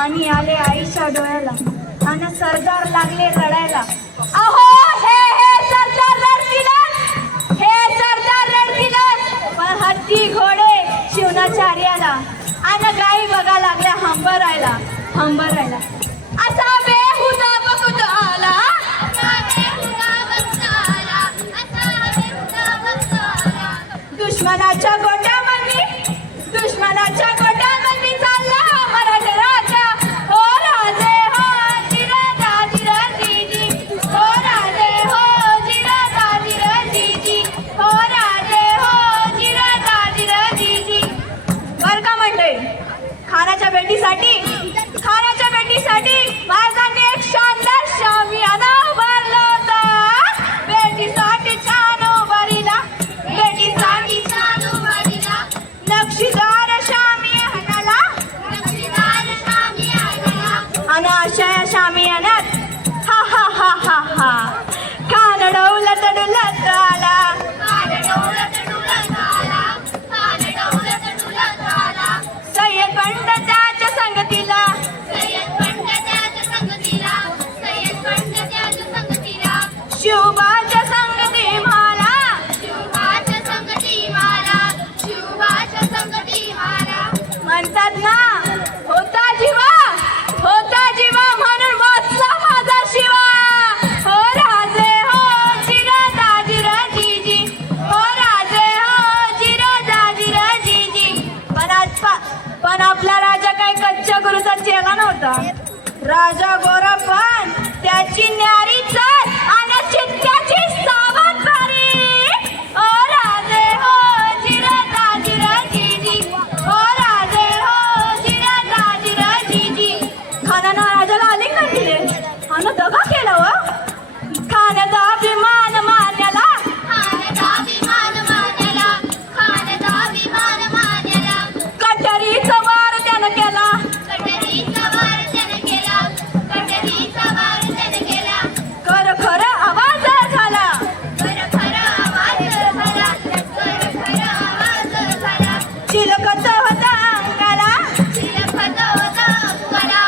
पाणी आले आईच्या डोळ्याला आणि सरदार लागले रडायला. अहो हे सरदार रडतीलच, हे सरदार रडतीलच. पण हत्ती घोडे शिवनाचार्याला आणि गाई बघा लागल्या हंबरायला हंबरायला. असा बेहुदा बघत आला, दुश्मनाच्या गोट्यामध्ये दुश्मनाच्या गोट्यामध्ये चालला मराठा राजा. हो राजे हो जिरदा जिरजीजी, हो राजे हो जिरदा जिरजीजी, हो राजे हो जिरदा जिरजीजी. बर का मंडळी, खाण्याच्या भेटीसाठी माझाने एक शानदार शामियाना उभारला होता. भेटीसाठी छान उभारीला, भेटीसाठी छान उभारीला नक्षीदार शामियानाला, नक्षीदार शामियानाला. आणि अशा या शामियानात हा हा हा हा हा कान डौलत डुलत आला, कान डौलत डुलत आला, कान डौलत डुलत आला. सय्यद पंड त्याच्या संगतीला, सय्यद पंड त्याच्या संगतीला, सय्यद पंड त्याच्या संगतीला. शिवबाच्या संगती मला, शिवबाच्या संगती मला, शिवबाच्या संगती मला. म्हणतात ना होता जीवा म्हणून वाचला माझा शिवा. हो राजे हो जिरदा जिरजीजी, हो राजे हो जिरदा जिरजीजी. पण आपला राजा काय कच्च्या गुरुचा चेला नव्हता. राजा गोरपन त्याची न्यारी चाल आणि चित्त्याची सावध बारी. ओ राजे हो जिरदा जिरजीजी, ओ राजे हो जिरदा जिरजीजी. खानानं राजाला आलिंगन दिले आणि दगा केला. खाण्याचा अभिमान मान्याला, खाण्याचा अभिमान मान्याला, खाण्याचा अभिमान मान्याला. कटरीचा वार त्यानं केला, कटरीचा वार त्यानं केला, कटरीचा वार त्यानं केला. कर खरं आवाज झाला, कर खरं आवाज झाला, कर खरं आवाज झाला. चिलखत होता अंगाला, चिलखत होता अंगाला,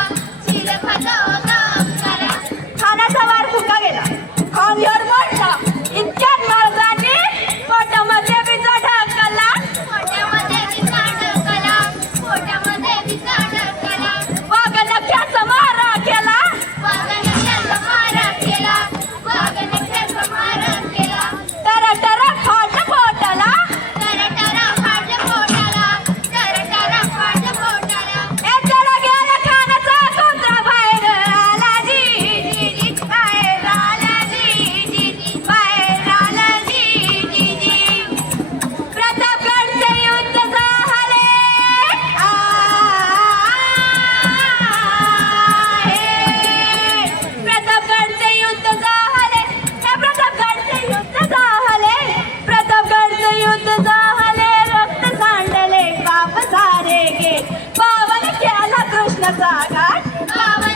चिलखत होता अंगाला. खानाचा वार फुका गेला, खान यरमडला. इतक्यात महाराजांनी पोटामध्ये विजा ढकलला, पोटामध्ये विजा ढकलला, पोटामध्ये विजा ढकलला. वाघनख्याचा मारा केला, वाघनख्याचा मारा केला, वाघनख्याचा मारा केला. टरटरा फाट पोटाला, टरटरा फाट पोटाला, टरटरा फाट पोटाला. एकडा गेला खानाचा कुत्रा बाहेर आला जी जी जी, बाहेर आला जी जी जी, बाहेर आला जी जी जी. प्रतापगडचे युद्ध झाले, प्रतापगडचे युद्ध झाले, प्रतापगडचे युद्ध झाले, प्रतापगडचे युद्ध झाले. रक्त सांडले पाप सारे गे, पावन केला कृष्णाचा घाट, पावन